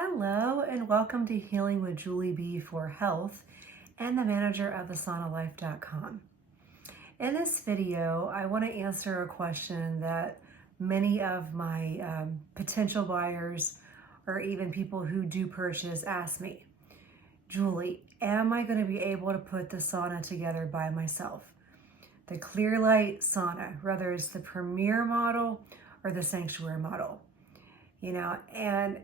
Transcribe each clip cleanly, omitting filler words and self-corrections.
Hello and welcome to Healing with Julie B for Health and the manager of thesaunalife.com. In this video, I want to answer a question that many of my potential buyers or even people who do purchase ask me. Julie, am I going to be able to put the sauna together by myself? The Clearlight Sauna, whether it's the Premier model or the Sanctuary model. And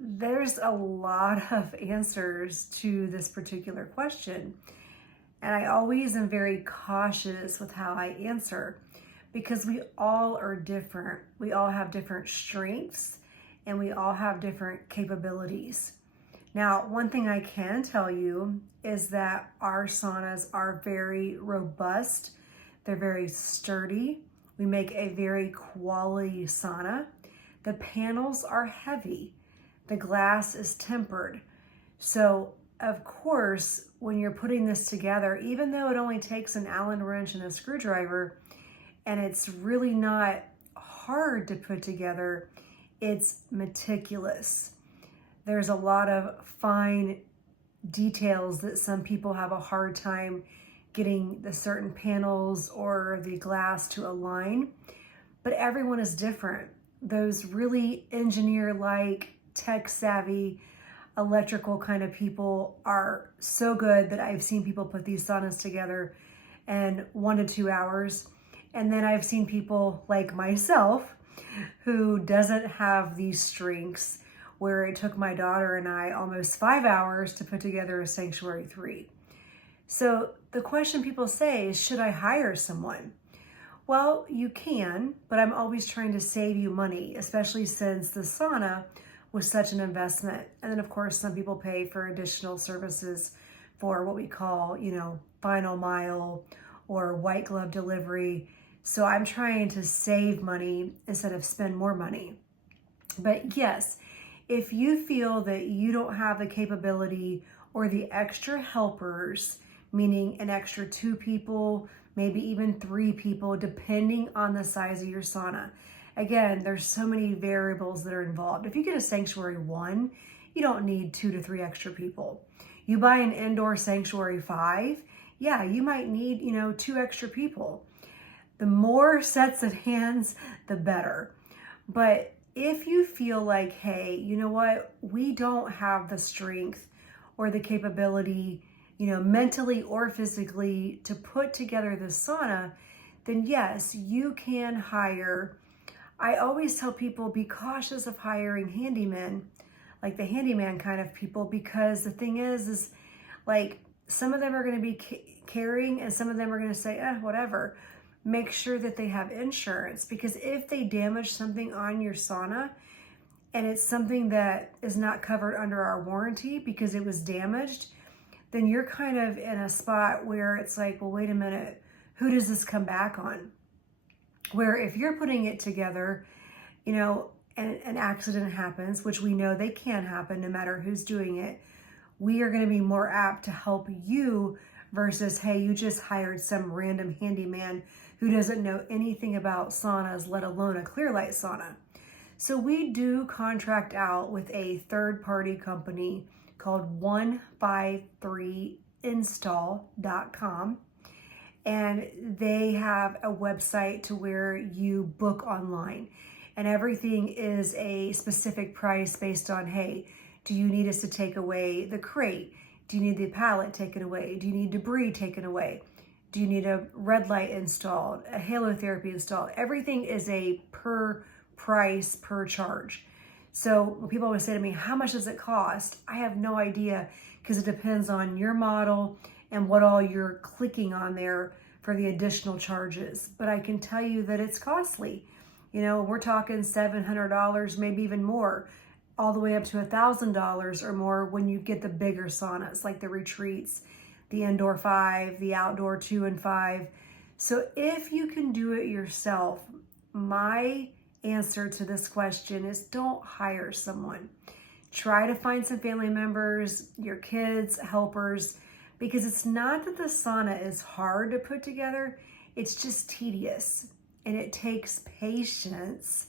there's a lot of answers to this particular question. And I always am very cautious with how I answer because we all are different. We all have different strengths and we all have different capabilities. Now, one thing I can tell you is that our saunas are very robust. They're very sturdy. We make a very quality sauna. The panels are heavy. The glass is tempered. So of course, when you're putting this together, even though it only takes an Allen wrench and a screwdriver, and it's really not hard to put together, it's meticulous. There's a lot of fine details that some people have a hard time getting the certain panels or the glass to align, but everyone is different. Those really engineer-like, tech-savvy, electrical kind of people are so good that I've seen people put these saunas together in 1 to 2 hours. And then I've seen people like myself who doesn't have these strengths, where it took my daughter and I almost 5 hours to put together a Sanctuary 3. So the question people say is, should I hire someone? Well, you can, but I'm always trying to save you money, especially since the sauna was such an investment. And then of course, some people pay for additional services for what we call, final mile or white glove delivery. So I'm trying to save money instead of spend more money. But yes, if you feel that you don't have the capability or the extra helpers, meaning an extra 2 people, maybe even 3 people, depending on the size of your sauna. Again, there's so many variables that are involved. If you get a Sanctuary 1, you don't need 2 to 3 extra people. You buy an indoor Sanctuary 5, yeah, you might need, 2 extra people. The more sets of hands, the better. But if you feel like, hey, you know what, we don't have the strength or the capability, mentally or physically to put together the sauna, then yes, you can hire. I always tell people, be cautious of hiring handymen, like the handyman kind of people, because the thing is like some of them are going to be caring and some of them are going to say, whatever. Make sure that they have insurance, because if they damage something on your sauna and it's something that is not covered under our warranty because it was damaged, then you're kind of in a spot where it's like, well, wait a minute, who does this come back on? Where if you're putting it together, and an accident happens, which we know they can happen no matter who's doing it, we are going to be more apt to help you versus, hey, you just hired some random handyman who doesn't know anything about saunas, let alone a Clearlight sauna. So we do contract out with a third-party company called 153install.com. And they have a website to where you book online. And everything is a specific price based on, hey, do you need us to take away the crate? Do you need the pallet taken away? Do you need debris taken away? Do you need a red light installed, a halotherapy installed? Everything is a per price, per charge. So when people always say to me, how much does it cost? I have no idea, because it depends on your model and what all you're clicking on there for the additional charges. But I can tell you that it's costly. We're talking $700, maybe even more, all the way up to $1,000 or more when you get the bigger saunas, like the retreats, the indoor 5, the outdoor 2 and 5. So if you can do it yourself, my answer to this question is don't hire someone. Try to find some family members, your kids, helpers, because it's not that the sauna is hard to put together, it's just tedious and it takes patience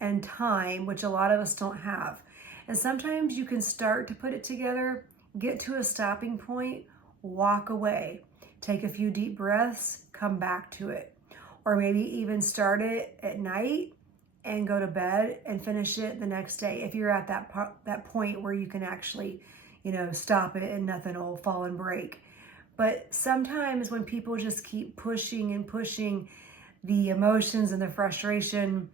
and time, which a lot of us don't have. And sometimes you can start to put it together, get to a stopping point, walk away, take a few deep breaths, come back to it. Or maybe even start it at night and go to bed and finish it the next day. If you're at that point where you can actually, stop it and nothing will fall and break. But sometimes when people just keep pushing and pushing, the emotions and the frustration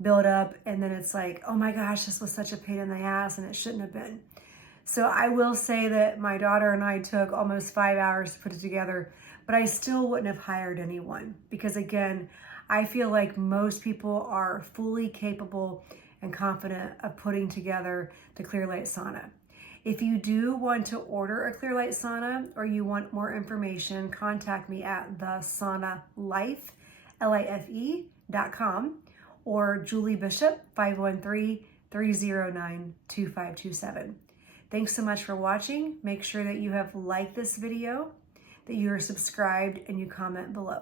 build up, and then it's like, oh my gosh, this was such a pain in the ass and it shouldn't have been. So I will say that my daughter and I took almost 5 hours to put it together, but I still wouldn't have hired anyone because, again, I feel like most people are fully capable and confident of putting together the Clearlight Sauna. If you do want to order a Clearlight Sauna or you want more information, contact me at thesaunalife.com or Julie Bishop, 513-309-2527. Thanks so much for watching. Make sure that you have liked this video, that you are subscribed, and you comment below.